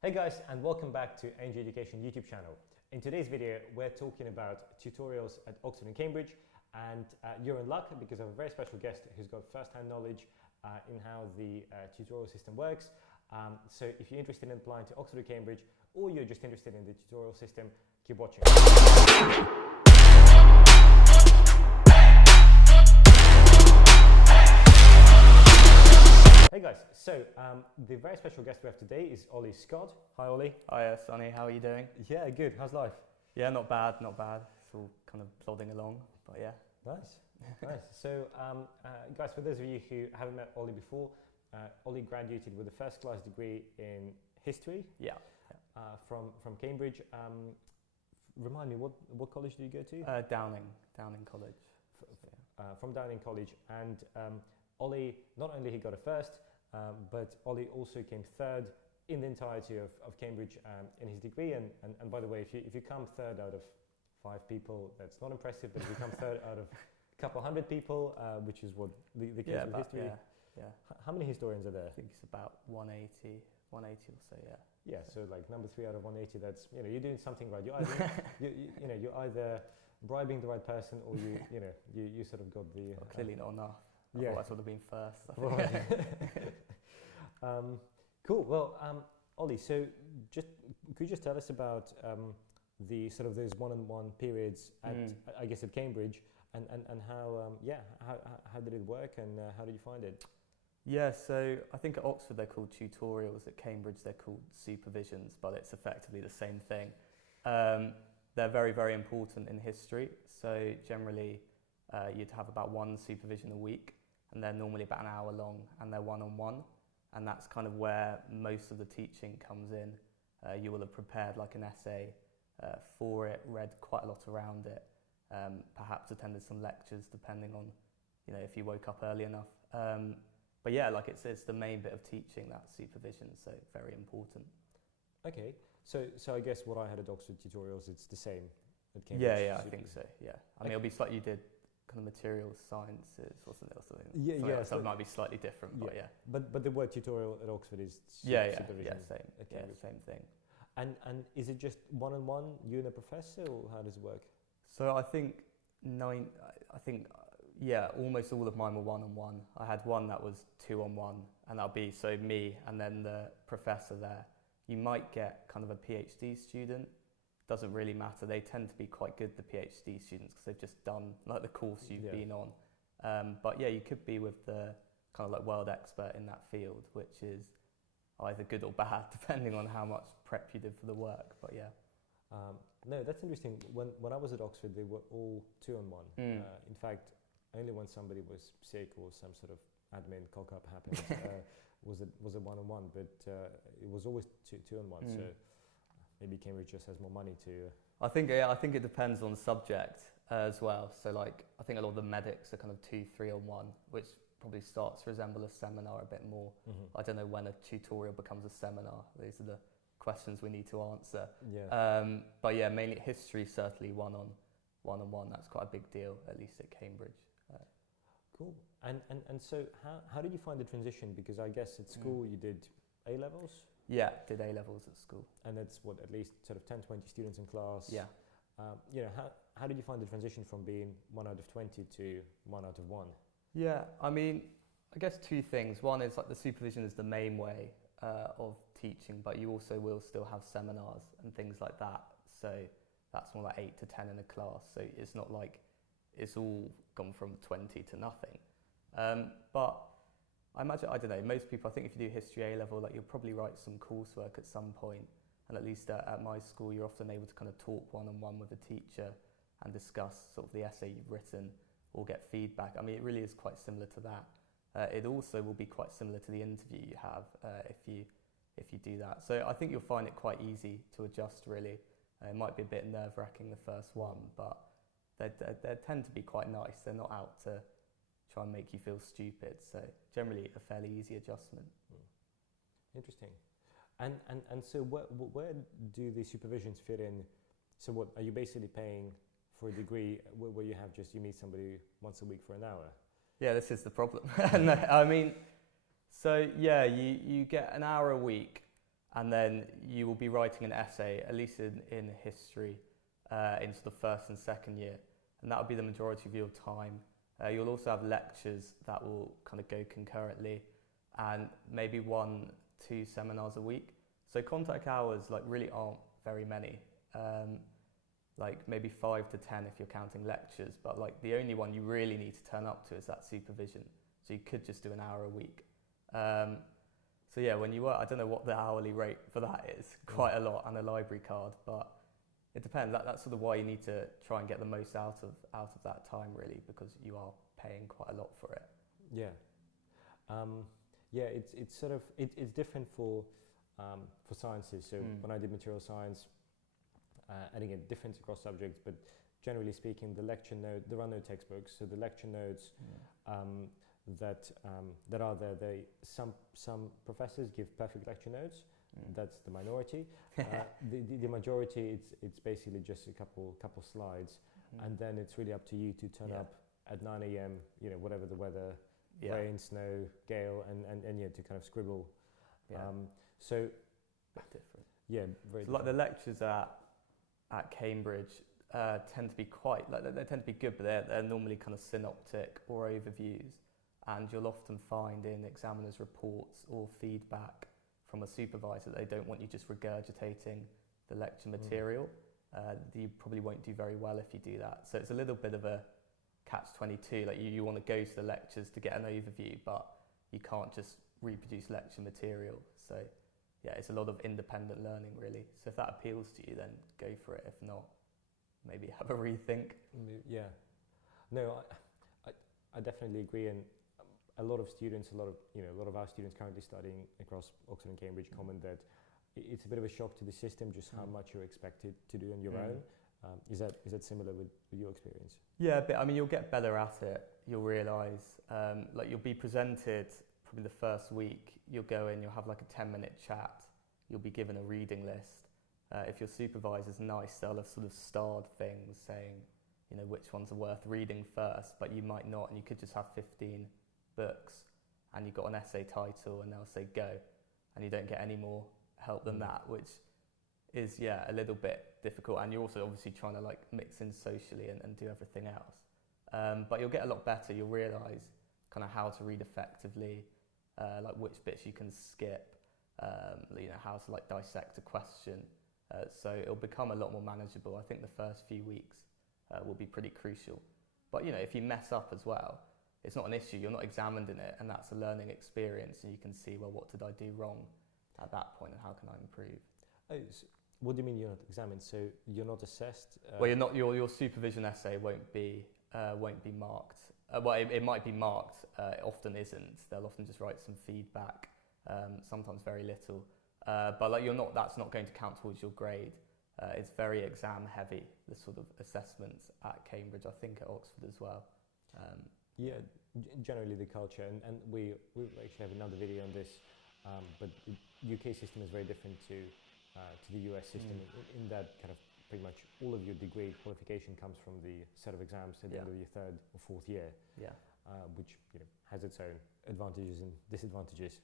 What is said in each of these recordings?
Hey guys, and welcome back to Angel Education YouTube channel. In today's video, we're talking about tutorials at Oxford and Cambridge, and you're in luck because I have a very special guest who's got first-hand knowledge in how the tutorial system works. So if you're interested in applying to Oxford or Cambridge, or you're just interested in the tutorial system, keep watching. Hey guys, so the very special guest we have today is Ollie Scott. Hi Ollie. Hi Sonny, how are you doing? Yeah, good. How's life? Yeah, not bad, not bad. It's all kind of plodding along, but yeah. Nice, nice. So guys, for those of you who haven't met Ollie before, Ollie graduated with a first-class degree in history. Yeah. From Cambridge. Remind me, what college did you go to? Downing College. From Downing College, and Ollie, not only he got a first, but Ollie also came third in the entirety of Cambridge in his degree. And by the way, if you come third out of 5 people, that's not impressive. But if you come third out of a couple hundred people, which is what the case with history. Yeah. How many historians are there? I think it's about 180 or so. Yeah. Yeah. So like number 3 out of 180. That's you're doing something right. You're either you're either bribing the right person, or you sort of got the. Well, clearly not enough. I Yeah. thought I would have been first. Right. Cool. Well, Ollie, so could you just tell us about the sort of those one-on-one periods at I guess at Cambridge, and how how did it work, and how did you find it? Yeah, so I think at Oxford they're called tutorials, at Cambridge they're called supervisions, but it's effectively the same thing. They're very, very important in history, so generally you'd have about 1 supervision a week, and they're normally about an hour long, and they're one-on-one, and that's kind of where most of the teaching comes in. You will have prepared like an essay for it, read quite a lot around it, perhaps attended some lectures depending on if you woke up early enough. But yeah, like it's the main bit of teaching, that supervision, so very important. Okay, so I guess what I had at Oxford tutorials, it's the same at Cambridge. Yeah, I think so. Yeah, I mean it'll be slightly, you did kind of materials sciences, wasn't it, or something? Yeah. So it might be slightly different, but yeah. But the word tutorial at Oxford is supervision. Same. Yeah, same thing. And is it just one-on-one, you and a professor, or how does it work? So I think almost all of mine were one-on-one. I had one that was 2-on-1, and that'll be so me and then the professor there. You might get kind of a PhD student. Doesn't really matter. They tend to be quite good, the PhD students, because they've just done like the course you've been on. But yeah, you could be with the kind of like world expert in that field, which is either good or bad, depending on how much prep you did for the work. But yeah. No, that's interesting. When I was at Oxford, they were all 2-on-1. In fact, only when somebody was sick or some sort of admin cock-up happened was a one-on-one, but it was always 2-on-1. So maybe Cambridge just has more money to. I think it depends on subject as well. So like I think a lot of the medics are kind of 2-3-on-1, which probably starts to resemble a seminar a bit more. I don't know when a tutorial becomes a seminar. These are the questions we need to answer. Yeah. But yeah, mainly history, certainly one-on-one. That's quite a big deal, at least at Cambridge. Cool. And so how did you find the transition? Because I guess at school you did A-levels? Yeah, did A-levels at school. And that's what, at least sort of 10, 20 students in class? Yeah. How did you find the transition from being 1 out of 20 to 1 out of 1? Yeah, I mean, I guess 2 things. One is like the supervision is the main way of teaching, but you also will still have seminars and things like that. So that's more like 8 to 10 in a class. So it's not like it's all gone from 20 to nothing. But I imagine, I don't know, most people, I think if you do history A-level, like you'll probably write some coursework at some point. And at least at my school, you're often able to kind of talk one-on-one with a teacher and discuss sort of the essay you've written or get feedback. I mean, it really is quite similar to that. It also will be quite similar to the interview you have if you do that. So I think you'll find it quite easy to adjust, really. It might be a bit nerve-wracking the first one, but they tend to be quite nice. They're not out to try and make you feel stupid. So generally a fairly easy adjustment. Interesting. And so where do the supervisions fit in? So what are you basically paying for a degree where you meet somebody once a week for an hour? Yeah, this is the problem. No, I mean, so yeah, you get an hour a week, And then you will be writing an essay, at least in history, in sort of first and second year. And that will be the majority of your time. You'll also have lectures that will kind of go concurrently, and maybe 1-2 seminars a week. So contact hours like really aren't very many. Like maybe 5 to 10 if you're counting lectures, but like the only one you really need to turn up to is that supervision. So you could just do an hour a week. So yeah, when you work, I don't know what the hourly rate for that is, quite a lot, and a library card, but it depends. That's sort of why you need to try and get the most out of that time, really, because you are paying quite a lot for it. Yeah. It's sort of it's different for sciences. So when I did material science, and again, different across subjects, but generally speaking, there are no textbooks. So the lecture notes that are there, some professors give perfect lecture notes. That's the minority. The majority, it's basically just a couple slides, and then it's really up to you to turn up at 9 a.m. Whatever the weather, rain, snow, gale, and to kind of scribble. So different. Yeah, very so like the lectures at Cambridge tend to be they tend to be good, but they're normally kind of synoptic or overviews, and you'll often find in examiners' reports or feedback from a supervisor that they don't want you just regurgitating the lecture material. You probably won't do very well if you do that. So it's a little bit of a catch-22. Like you want to go to the lectures to get an overview, but you can't just reproduce lecture material. So yeah, it's a lot of independent learning, really. So if that appeals to you, then go for it. If not, maybe have a rethink. Yeah. No, I definitely agree, and a lot of our students currently studying across Oxford and Cambridge comment that it's a bit of a shock to the system just how much you're expected to do on your own. Is that similar with your experience? Yeah, but I mean, you'll get better at it. You'll realise, like you'll be presented probably the first week. You'll go in, you'll have like a 10-minute chat. You'll be given a reading list. If your supervisor's nice, they'll have sort of starred things saying, which ones are worth reading first, but you might not, and you could just have 15 books, and you've got an essay title, and they'll say go, and you don't get any more help than that, which is a little bit difficult. And you're also obviously trying to like mix in socially and do everything else, but you'll get a lot better. You'll realise kind of how to read effectively, like which bits you can skip, how to like dissect a question, so it'll become a lot more manageable. I think the first few weeks will be pretty crucial, but if you mess up as well, it's not an issue. You're not examined in it, and that's a learning experience, and you can see, well, what did I do wrong at that point, and how can I improve? What do you mean you're not examined? So you're not assessed? Well, you're not. Your supervision essay won't be marked. Well, it might be marked. It often isn't. They'll often just write some feedback. Sometimes very little. But like that's not going to count towards your grade. It's very exam heavy, the sort of assessments at Cambridge. I think at Oxford as well. Generally the culture, and we actually have another video on this, but the UK system is very different to the US system in that kind of pretty much all of your degree qualification comes from the set of exams at the end of your third or fourth year, which has its own advantages and disadvantages.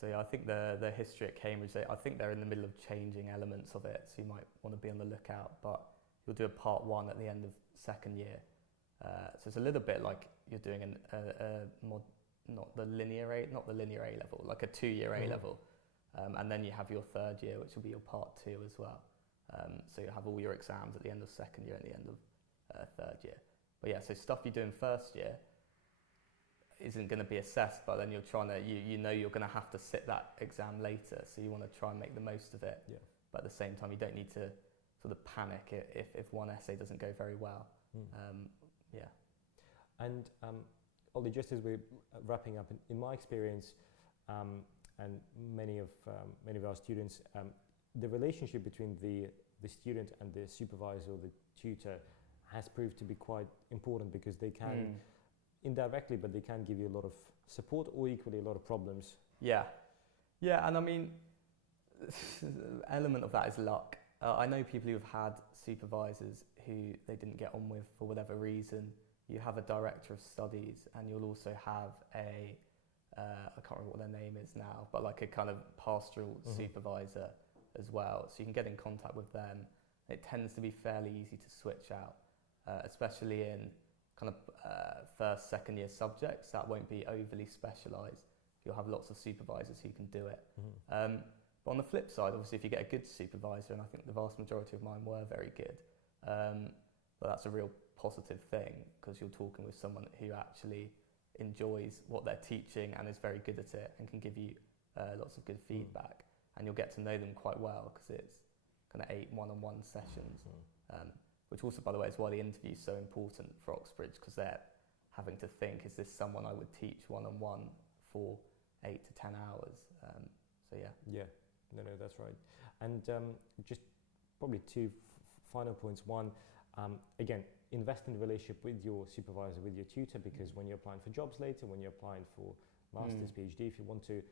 So I think the history at Cambridge, I think they're in the middle of changing elements of it, so you might want to be on the lookout, but you'll do a part 1 at the end of second year. So it's a little bit like you're doing not the linear A level, like a 2-year A level, and then you have your third year, which will be your part 2 as well. So you'll have all your exams at the end of second year and the end of third year. But so stuff you do in first year isn't going to be assessed, but then you're trying to, you're going to have to sit that exam later, so you want to try and make the most of it. But at the same time, you don't need to sort of panic if one essay doesn't go very well. And Ollie, just as we're wrapping up, in my experience, and many of our students, the relationship between the student and the supervisor or the tutor has proved to be quite important, because they can indirectly, but they can give you a lot of support or equally a lot of problems. And I mean, element of that is luck. I know people who've had supervisors who they didn't get on with for whatever reason. You have a director of studies, and you'll also have a I can't remember what their name is now, but like a kind of pastoral supervisor as well. So you can get in contact with them. It tends to be fairly easy to switch out, especially in kind of first, second year subjects that won't be overly specialised. You'll have lots of supervisors who can do it. But on the flip side, obviously, if you get a good supervisor, and I think the vast majority of mine were very good, but that's a real positive thing because you're talking with someone who actually enjoys what they're teaching and is very good at it and can give you lots of good feedback, and you'll get to know them quite well because it's kind of 8 one-on-one sessions, which also, by the way, is why the interview is so important for Oxbridge, because they're having to think, is this someone I would teach one-on-one for 8 to 10 hours? So yeah. No, that's right. And just probably two final points. One, again, invest in the relationship with your supervisor, with your tutor, because when you're applying for jobs later, when you're applying for master's, PhD, if you want to,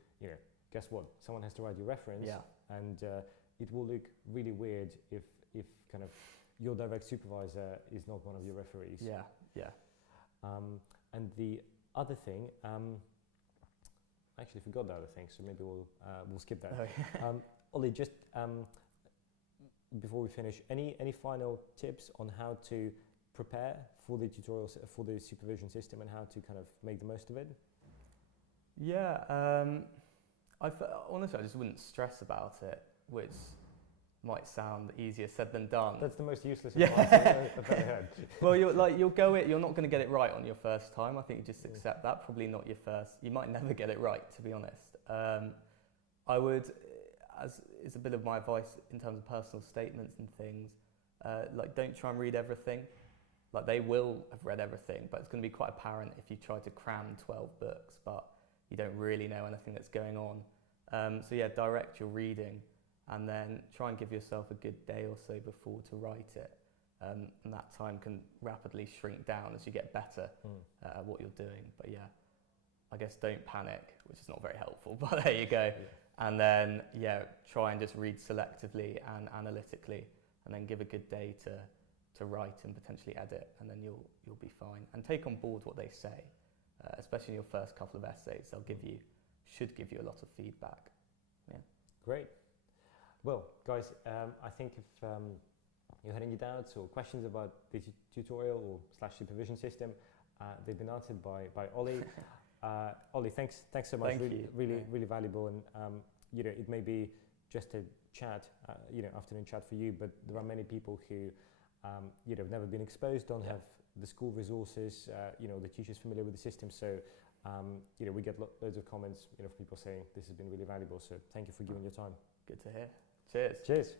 guess what? Someone has to write your reference, and it will look really weird if kind of your direct supervisor is not one of your referees. Yeah. And the other thing, I actually forgot the other thing, so maybe we'll skip that. Ollie, just before we finish, any final tips on how to prepare for the tutorials, for the supervision system, and how to kind of make the most of it? Yeah, honestly, I just wouldn't stress about it, which might sound easier said than done. That's the most useless advice I've ever heard. Well, you're not going to get it right on your first time. I think you just accept that. Probably not your first. You might never get it right, to be honest. I would, as is a bit of my advice in terms of personal statements and things, don't try and read everything. Like, they will have read everything, but it's going to be quite apparent if you try to cram 12 books, but you don't really know anything that's going on. So yeah, direct your reading, and then try and give yourself a good day or so before to write it. And that time can rapidly shrink down as you get better at what you're doing. But yeah, I guess don't panic, which is not very helpful, but there you go. And then, try and just read selectively and analytically, and then give a good day to write and potentially edit, and then you'll be fine. And take on board what they say, especially in your first couple of essays. Should give you a lot of feedback. Yeah. Great. Well, guys, I think if you had any doubts or questions about the tutorial or / supervision system, they've been answered by Ollie. Ollie, thanks so much. Really valuable. And it may be just a chat, afternoon chat for you, but there are many people who have never been exposed, don't have the school resources, the teachers familiar with the system. So we get loads of comments, from people saying this has been really valuable. So thank you for giving your time. Good to hear. Cheers. Cheers.